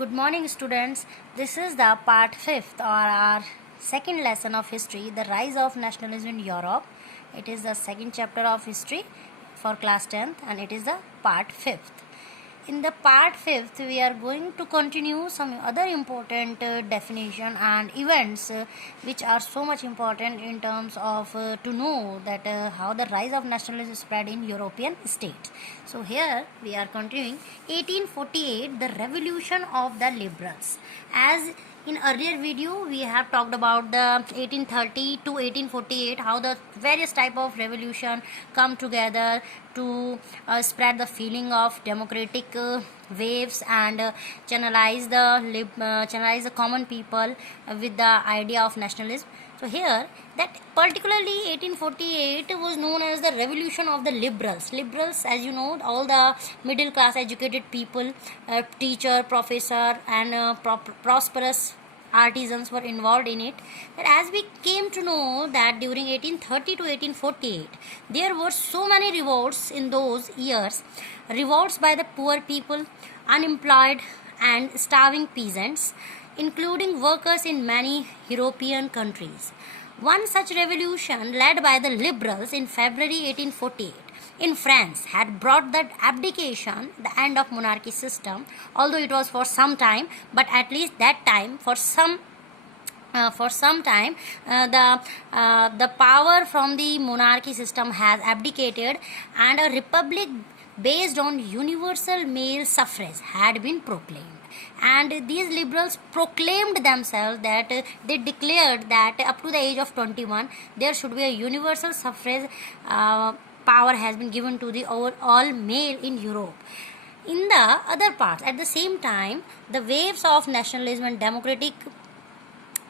Good morning, students. This is the part 5th or our second lesson of history, the rise of nationalism in Europe. It is the second chapter of history for class 10th and it is the part 5th. In the part 5th, we are going to continue some other important definition and events which are so much important in terms of to know that how the rise of nationalism spread in European states. So here we are continuing 1848, the revolution of the liberals. As in earlier video we have talked about the 1830 to 1848, how the various type of revolution come together to spread the feeling of democratic waves and channelize the common people with the idea of nationalism. So here that particularly 1848 was known as the revolution of the liberals. Liberals, as you know, all the middle class educated people, teacher, professor and prosperous artisans were involved in it. That as we came to know that during 1830 to 1848 there were so many revolts in those years, revolts by the poor people, unemployed and starving peasants, including workers in many European countries. One such revolution, led by the liberals in February 1848 in France, had brought the abdication, the end of monarchy system, although it was for some time, but at least that time for some time the power from the monarchy system has abdicated and a republic based on universal male suffrage had been proclaimed. And these liberals proclaimed themselves that they declared that up to the age of 21 there should be a universal suffrage power has been given to the all male in Europe. In the other parts, at the same time, the waves of nationalism and democratic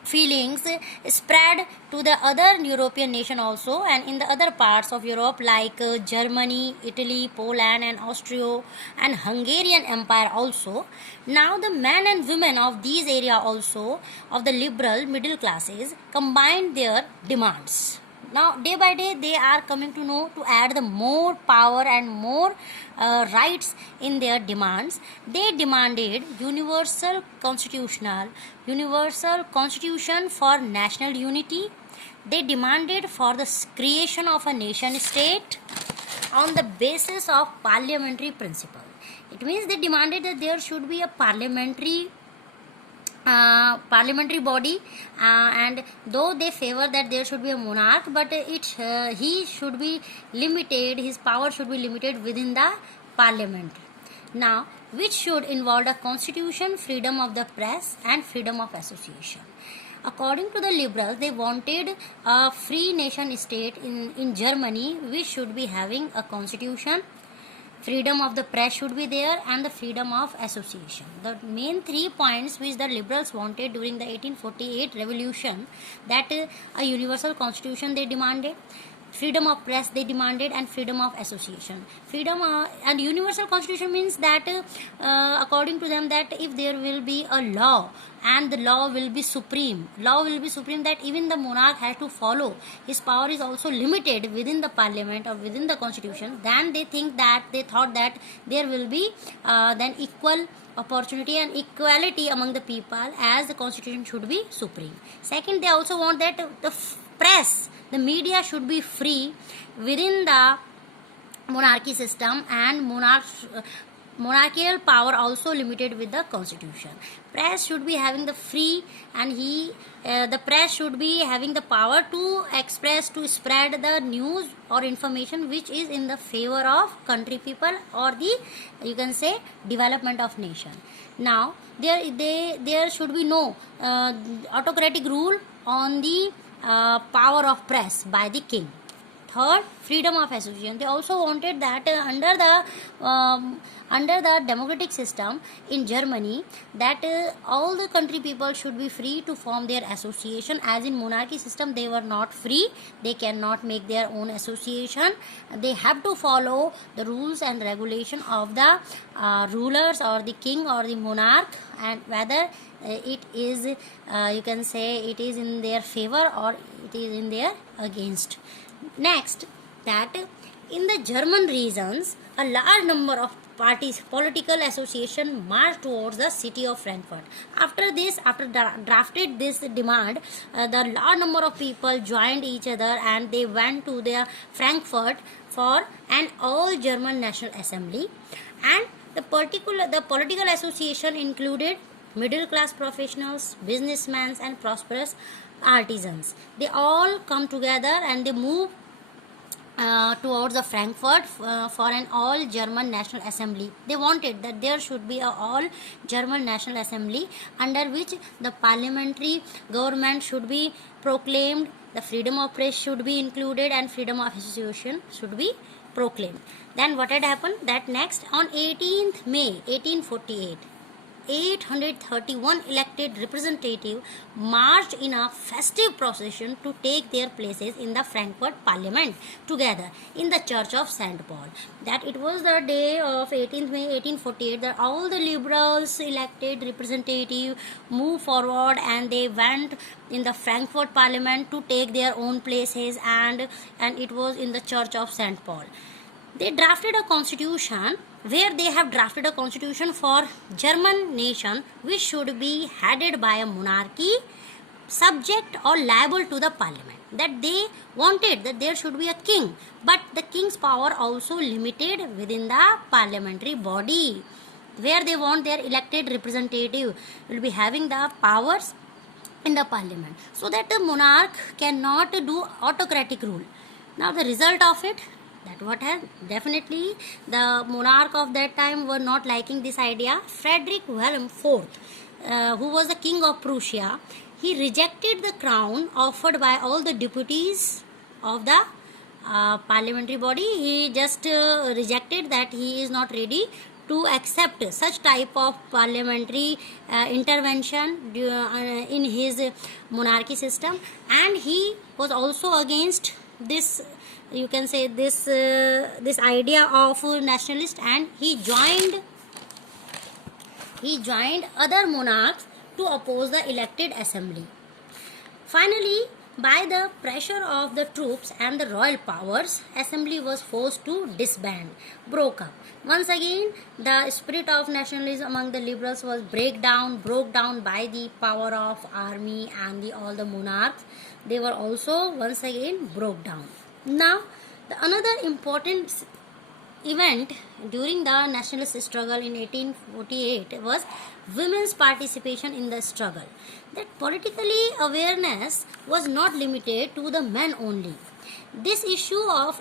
feelings spread to the other European nation also, and in the other parts of Europe like Germany, Italy, Poland and Austria and Hungarian Empire also. Now the men and women of these area also of the liberal middle classes combined their demands. Now day by day they are coming to know to add the more power and more rights in their demands. They demanded universal constitution for national unity. They demanded for the creation of a nation state on the basis of parliamentary principle. It means they demanded that there should be a parliamentary body, and though they favor that there should be a monarch, but he should be limited, his power should be limited within the parliament. Now, which should involve a constitution, freedom of the press and freedom of association. According to the liberals, they wanted a free nation state in Germany which should be having a constitution, freedom of the press should be there and the freedom of association. The main 3 points which the liberals wanted during the 1848 revolution, that a universal constitution they demanded, freedom of press they demanded and freedom of association. Freedom and universal constitution means that according to them that if there will be a law and the law will be supreme, that even the monarch has to follow, his power is also limited within the parliament or within the constitution, then they thought that there will be then equal opportunity and equality among the people, as the constitution should be supreme. Second, they also want that the press, the media should be free within the monarchy system, and monarchical power also limited with the constitution. Press should be having the free, and the press should be having the power to express, to spread the news or information which is in the favor of country people or the, you can say, development of nation. Now there should be no autocratic rule on the power of press by the king. Third, freedom of association. They also wanted that under the democratic system in Germany, that all the country people should be free to form their association, as in monarchy system they were not free, they cannot make their own association, they have to follow the rules and regulation of the rulers or the king or the monarch, and whether it is you can say it is in their favor or it is in their against. Next, that in the German regions a large number of parties political association marched towards the city of Frankfurt. After this, after drafted this demand, the large number of people joined each other and they went to the Frankfurt for an all German National Assembly. And the political association included middle class professionals, businessmen, and prosperous artisans. They all come together and they move towards the Frankfurt for an all German National Assembly. They wanted that there should be a all German National Assembly under which the parliamentary government should be proclaimed, the freedom of press should be included, and freedom of association should be proclaimed. Then what had happened? That next on 18th May 1848, 831 elected representatives marched in a festive procession to take their places in the Frankfurt Parliament together in the Church of St. Paul. That it was the day of 18th May 1848 that all the liberals elected representatives moved forward and they went in the Frankfurt Parliament to take their own places, and it was in the Church of St. Paul. They drafted a constitution where they have drafted a constitution for German nation which should be headed by a monarchy, subject or liable to the parliament. That they wanted that there should be a king, but the king's power also limited within the parliamentary body, where they want their elected representative will be having the powers in the parliament, so that the monarch cannot do autocratic rule. Now the result of it, that what has definitely the monarch of that time were not liking this idea. Frederick William IV, who was the king of Prussia, he rejected the crown offered by all the deputies of the parliamentary body. He just rejected that he is not ready to accept such type of parliamentary intervention in his monarchy system, and he was also against this, you can say, this idea of nationalist, and he joined other monarchs to oppose the elected assembly. Finally, by the pressure of the troops and the royal powers, assembly was forced to disband, broke up. Once again, the spirit of nationalism among the liberals was broke down by the power of army and all the monarchs. They were also once again broke down. Now, another important event during the nationalist struggle in 1848 was women's participation in the struggle. That politically awareness was not limited to the men only. This issue of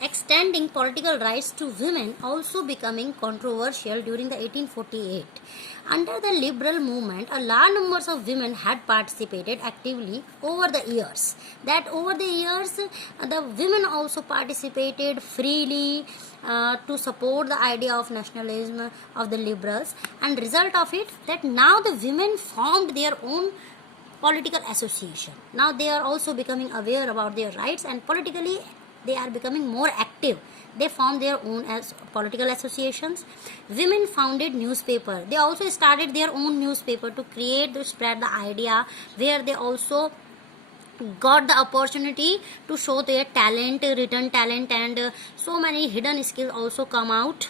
extending political rights to women also becoming controversial during the 1848. Under the liberal movement, a large numbers of women had participated actively over the years. That over the years, the women also participated freely to support the idea of nationalism of the liberals, and result of it that now the women formed their own political association. Now they are also becoming aware about their rights, and politically they are becoming more active. They formed their own as political associations. Women founded newspaper. They also started their own newspaper to spread the idea, where they also got the opportunity to show their talent, written talent, and so many hidden skills also come out.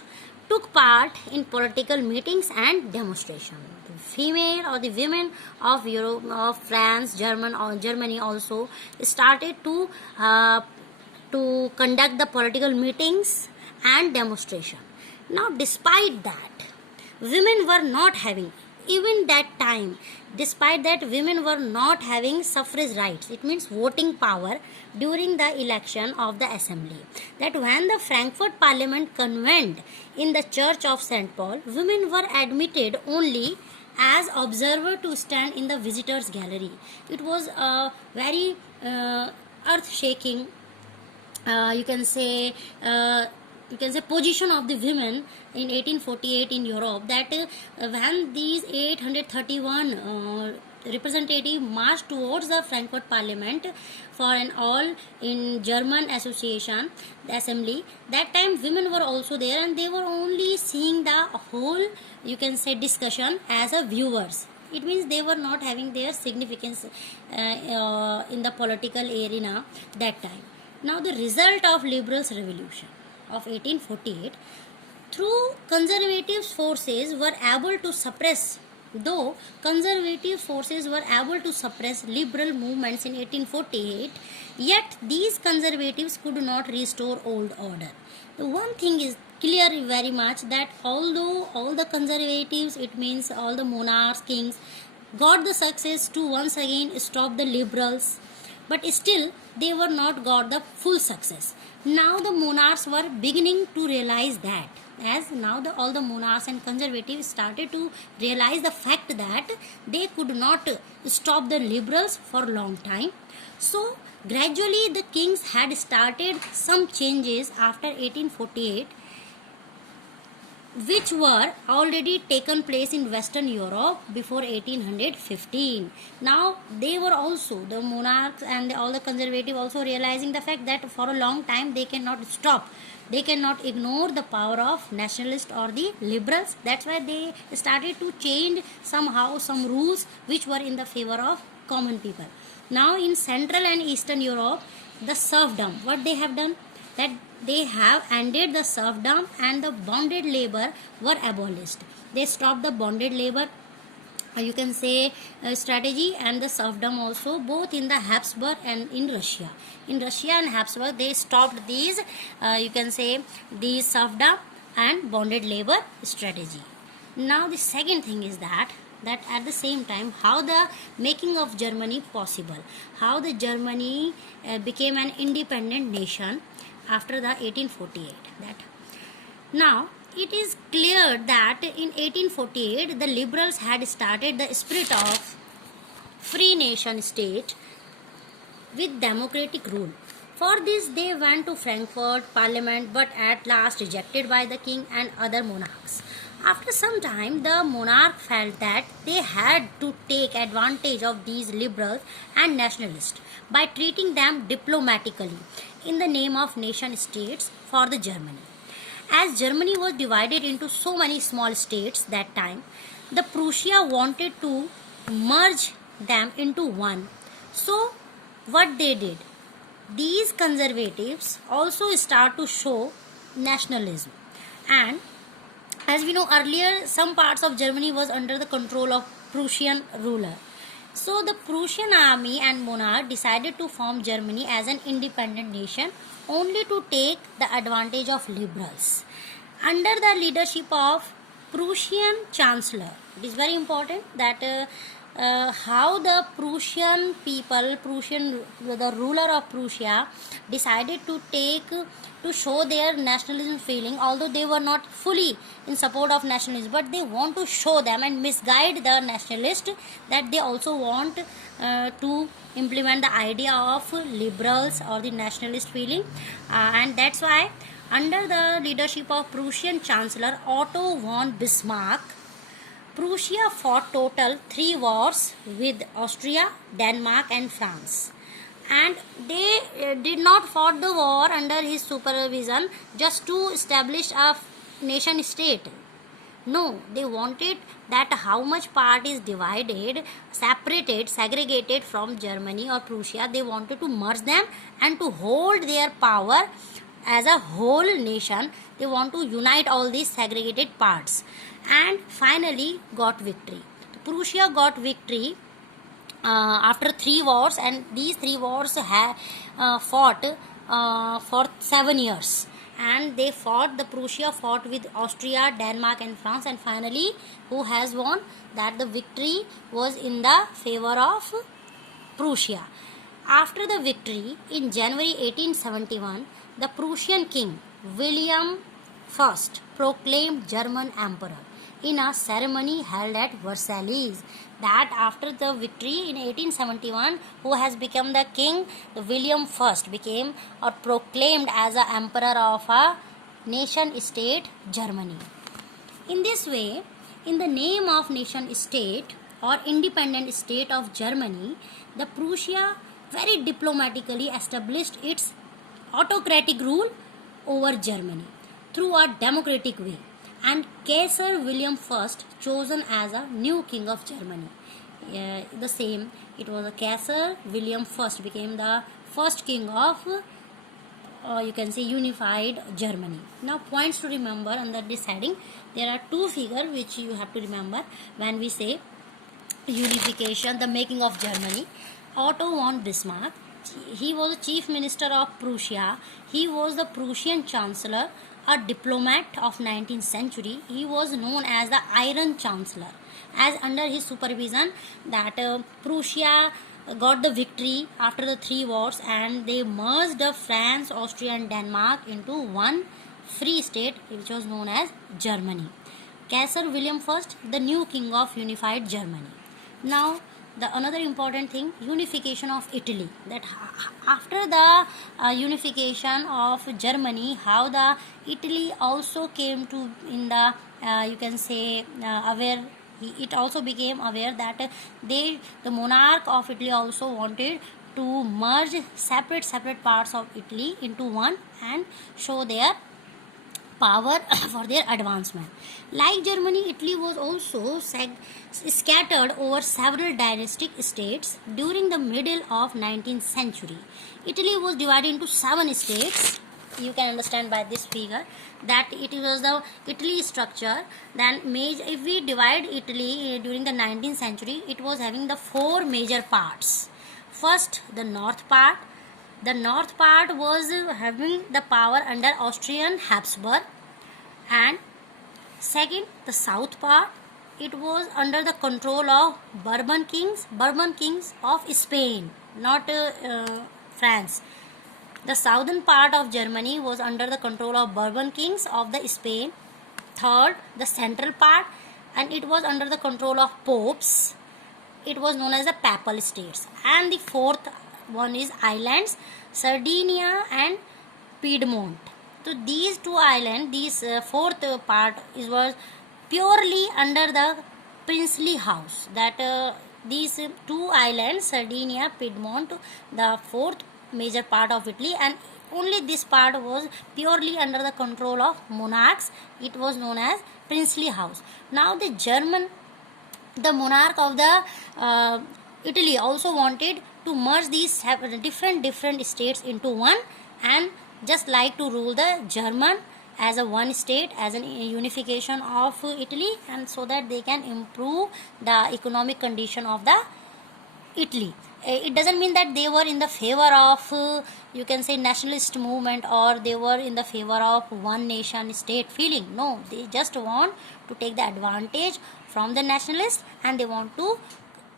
Took part in political meetings and demonstration. The female or the women of Europe, of France, Germany also started to conduct the political meetings and demonstration. Now, despite that, women were not having, even that time, despite that women were not having suffrage rights, it means voting power during the election of the assembly. That when the Frankfurt Parliament convened in the Church of St. Paul, women were admitted only as observer to stand in the visitors gallery. It was a very earth-shaking you can say position of the women in 1848 in Europe, that when these 831 representatives marched towards the Frankfurt Parliament for an all in German association, the assembly, that time women were also there, and they were only seeing the whole, you can say, discussion as a viewers. It means they were not having their significance in the political arena that time. Now, the result of liberals' revolution of 1848, Through conservative forces were able to suppress Though conservative forces were able to suppress liberal movements in 1848, yet these conservatives could not restore old order. The one thing is clear very much, that although all the conservatives, it means all the monarchs, kings, got the success to once again stop the liberals, but still they were not got the full success. Now the monarchs were beginning to realize that, as now all the monarchs and conservatives started to realize the fact that they could not stop the liberals for a long time. So gradually the kings had started some changes after 1848, which were already taken place in Western Europe before 1815. Now they were also, the monarchs and all the conservative, also realizing the fact that for a long time they cannot stop, they cannot ignore the power of nationalists or the liberals. That's why they started to change somehow some rules which were in the favor of common people. Now in Central and Eastern Europe, the serfdom, what they have done, that they have ended the serfdom and the bonded labor were abolished. They stopped the bonded labor, you can say, strategy, and the serfdom also, both in the Habsburg and in Russia. In Russia and Habsburg, they stopped these, you can say, these serfdom and bonded labor strategy. Now the second thing is that at the same time, how the making of Germany possible, how the Germany became an independent nation after the 1848. That now it is clear that in 1848 the liberals had started the spirit of free nation state with democratic rule. For this they went to Frankfurt Parliament, but at last rejected by the king and other monarchs. After some time, the monarch felt that they had to take advantage of these liberals and nationalists by treating them diplomatically in the name of nation states for the Germany. As Germany was divided into so many small states that time, the Prussia wanted to merge them into one. So what they did, these conservatives also start to show nationalism. And as we know earlier, some parts of Germany was under the control of Prussian ruler. So the Prussian army and monarch decided to form Germany as an independent nation, only to take the advantage of liberals. Under the leadership of Prussian chancellor, it is very important that how the Prussian people, the ruler of Prussia, decided to show their nationalism feeling, although they were not fully in support of nationalism, but they want to show them and misguide the nationalists that they also want to implement the idea of liberals or the nationalist feeling, and that's why under the leadership of Prussian chancellor Otto von Bismarck, Prussia fought total 3 wars with Austria, Denmark and France. And they did not fought the war under his supervision just to establish a nation state. No, they wanted that how much part is divided, separated, segregated from Germany or Prussia, they wanted to merge them and to hold their power as a whole nation. They want to unite all these segregated parts and finally got victory. Prussia got victory after 3 wars, and these 3 wars have fought for 7 years, and they fought, the Prussia fought with Austria, Denmark and France, and finally who has won, that the victory was in the favor of Prussia. After the victory in January 1871, the Prussian king William I proclaimed German emperor in a ceremony held at Versailles. That after the victory in 1871, who has become the king, the William I became or proclaimed as the emperor of a nation state Germany. In this way, in the name of nation state or independent state of Germany, the Prussia very diplomatically established its autocratic rule over Germany through a democratic way, and Kaiser William I chosen as a new king of Germany. The same, it was a Kaiser William I became the first king of you can say unified Germany. Now points to remember under this heading, there are two figures which you have to remember when we say unification, the making of Germany. Otto von Bismarck, he was the chief minister of Prussia. He was the Prussian chancellor, a diplomat of 19th century. He was known as the Iron Chancellor, as under his supervision that Prussia got the victory after the three wars, and they merged France, Austria and Denmark into one free state which was known as Germany. Kaiser William I, the new king of unified Germany. Now the another important thing, unification of Italy, that after the unification of Germany, how the Italy also came to in the you can say aware, it also became aware that the monarch of Italy also wanted to merge separate parts of Italy into one and show their power for their advancement. Like Germany, Italy was also scattered over several dynastic states during the middle of 19th century. Italy was divided into 7 states. You can understand by this figure that it was the Italy structure. Then if we divide Italy during the 19th century, it was having the 4 major parts. First, the north part. The north part was having the power under Austrian Habsburg, and second, the south part, it was under the control of Bourbon kings of Spain, not France. The southern part of Germany was under the control of Bourbon kings of the Spain. Third, the central part, and it was under the control of popes. It was known as the Papal States. And the fourth one is islands, Sardinia and Piedmont. So these two islands, this fourth part was purely under the princely house. That these two islands, Sardinia, Piedmont, the fourth major part of Italy, and only this part was purely under the control of monarchs. It was known as princely house. Now the monarch of the Italy also wanted to merge these different states into one, and just like to rule the German as a one state, as a unification of Italy, and so that they can improve the economic condition of the Italy. It doesn't mean that they were in the favor of you can say nationalist movement, or they were in the favor of one nation state feeling. No, they just want to take the advantage from the nationalists, and they want to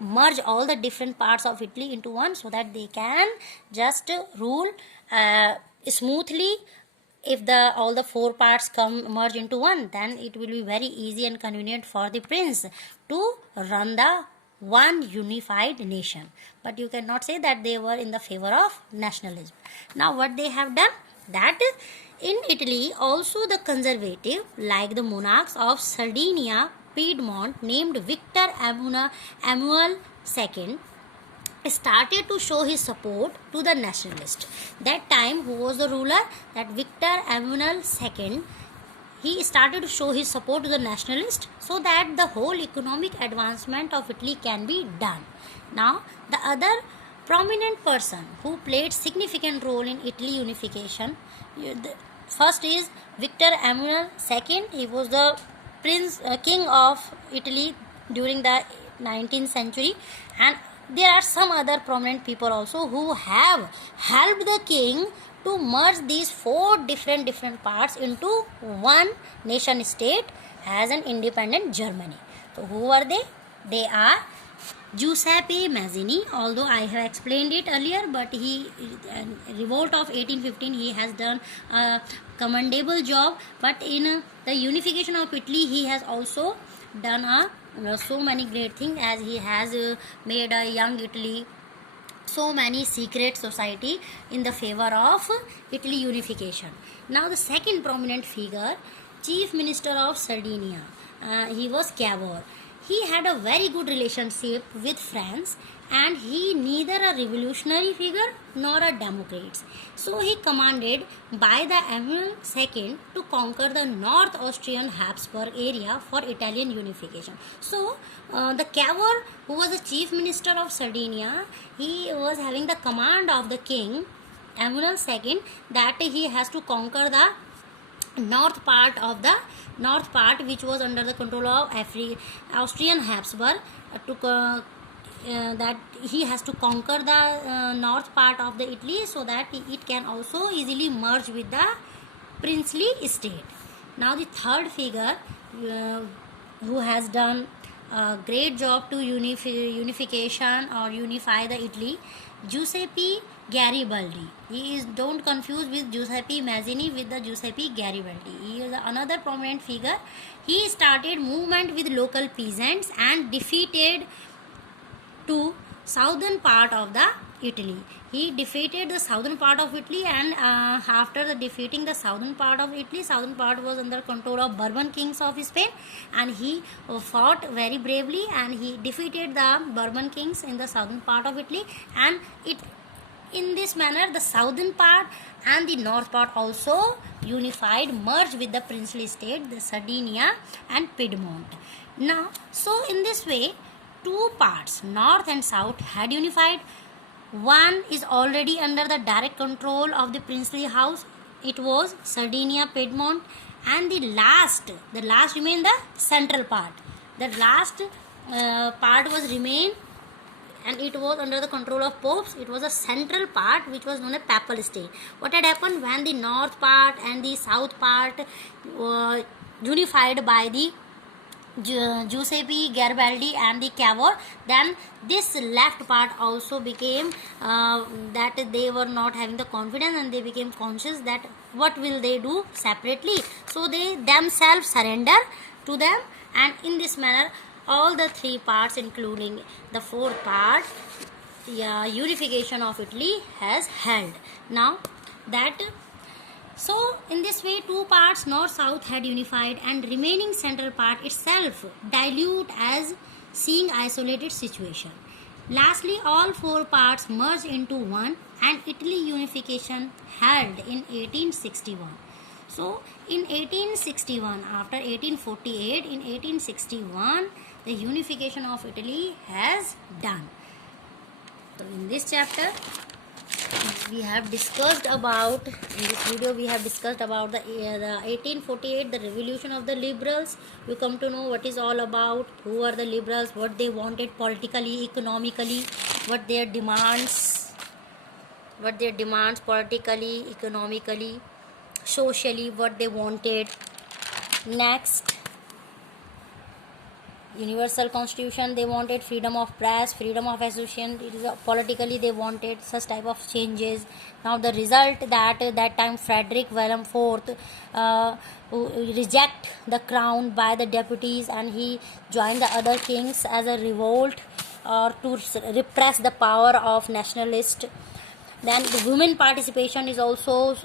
merge all the different parts of Italy into one, so that they can just rule smoothly. If all the 4 parts merge into one, then it will be very easy and convenient for the prince to run the one unified nation. But you cannot say that they were in the favor of nationalism. Now what they have done, that in Italy also the conservative, like the monarchs of Sardinia, Piedmont, named Victor Emmanuel II, started to show his support to the nationalist. That time, who was the ruler? That Victor Emmanuel II. He started to show his support to the nationalist, so that the whole economic advancement of Italy can be done. Now, the other prominent person who played significant role in Italy unification, first is Victor Emmanuel II. He was the king of Italy during the 19th century, and there are some other prominent people also who have helped the king to merge these 4 different parts into one nation state as an independent Germany. So who are they? They are Giuseppe Mazzini, although I have explained it earlier, but he revolt of 1815, he has done a commendable job, but in the unification of Italy he has also done so many great things, as he has made a young Italy, so many secret society in the favor of Italy unification. Now the second prominent figure, Chief Minister of Sardinia, he was Cavour. He had a very good relationship with France, and he neither a revolutionary figure nor a democrat. So he commanded by the Emmanuel II to conquer the North Austrian Habsburg area for Italian unification. So the Cavour, who was the chief minister of Sardinia, he was having the command of the king Emmanuel II, that he has to conquer the north part which was under the control of Austrian Habsburg, that he has to conquer the north part of the Italy, so that it can also easily merge with the princely state. Now the third figure who has done a great job to unification or unify the Italy, Giuseppe Garibaldi. He is, don't confuse with Giuseppe Mazzini with the Giuseppe Garibaldi. He is another prominent figure. He started movement with local peasants and defeated to southern part of the Italy. He defeated the southern part of Italy, and after the defeating the southern part of Italy, southern part was under control of Bourbon kings of Spain, and he fought very bravely and he defeated the Bourbon kings in the southern part of Italy, and it in this manner the southern part and the north part also unified, merged with the princely state, the Sardinia and Piedmont. Now, so in this way, two parts, north and south, had unified. One is already under the direct control of the princely house, it was Sardinia, Piedmont, and the last remained the central part. The last part was remained, and it was under the control of popes. It was a central part which was known as papal state. What had happened when the north part and the south part were unified by the Giuseppe Garibaldi and the Cavour, then this left part also became that they were not having the confidence, and they became conscious that what will they do separately, so they themselves surrender to them, and in this manner all the three parts including the fourth part, unification of Italy has held. Now that, so in this way two parts north south had unified, and remaining central part itself dilute as seeing isolated situation. Lastly, all four parts merged into one, and Italy unification held in 1861. So in 1861, after 1848, in 1861 the unification of Italy has done. So in this chapter we have discussed about, in this video we have discussed about the 1848, the revolution of the liberals. You come to know what is all about, who are the liberals, what they wanted politically, economically, what their demands politically, economically, socially, what they wanted. Next, universal constitution they wanted, freedom of press, freedom of association. It is politically they wanted such type of changes. Now the result, that time Frederick William IV reject the crown by the deputies, and he joined the other kings as a revolt or to repress the power of nationalist. Then the women participation is also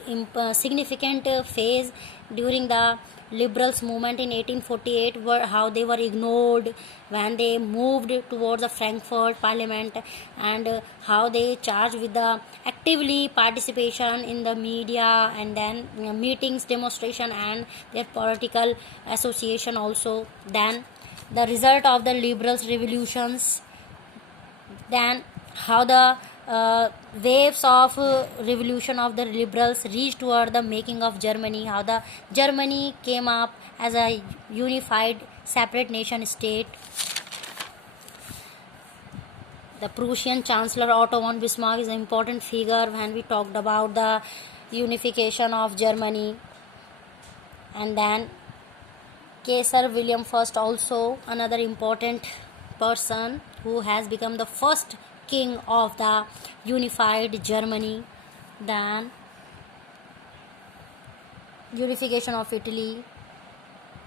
significant phase during the liberals movement in 1848, how they were ignored when they moved towards the Frankfurt Parliament, and how they charged with the actively participation in the media, and then meetings, demonstration, and their political association also. Then the result of the liberals revolutions, then how the waves of revolution of the liberals reached toward the making of Germany, how the Germany came up as a unified separate nation state. The Prussian Chancellor Otto von Bismarck is an important figure when we talked about the unification of Germany. And then Kaiser William I also another important person who has become the first king of the unified Germany. Then unification of Italy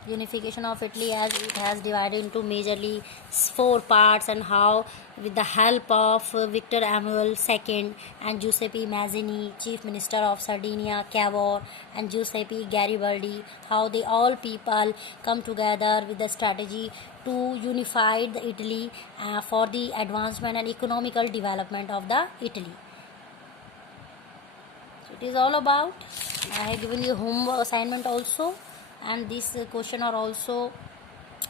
as it has divided into majorly four parts, and how with the help of Victor Emmanuel II and Giuseppe Mazzini, Chief Minister of Sardinia, Cavour, and Giuseppe Garibaldi, how they all people come together with the strategy to unify the Italy for the advancement and economical development of the Italy. So it is all about. I have given you homework assignment also, and these questions are also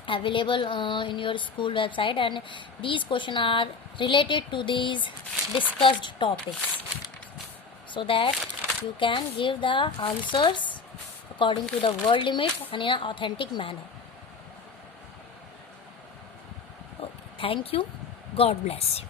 available in your school website, and these questions are related to these discussed topics. so that you can give the answers according to the word limit and in an authentic manner. Okay, thank you. God bless you.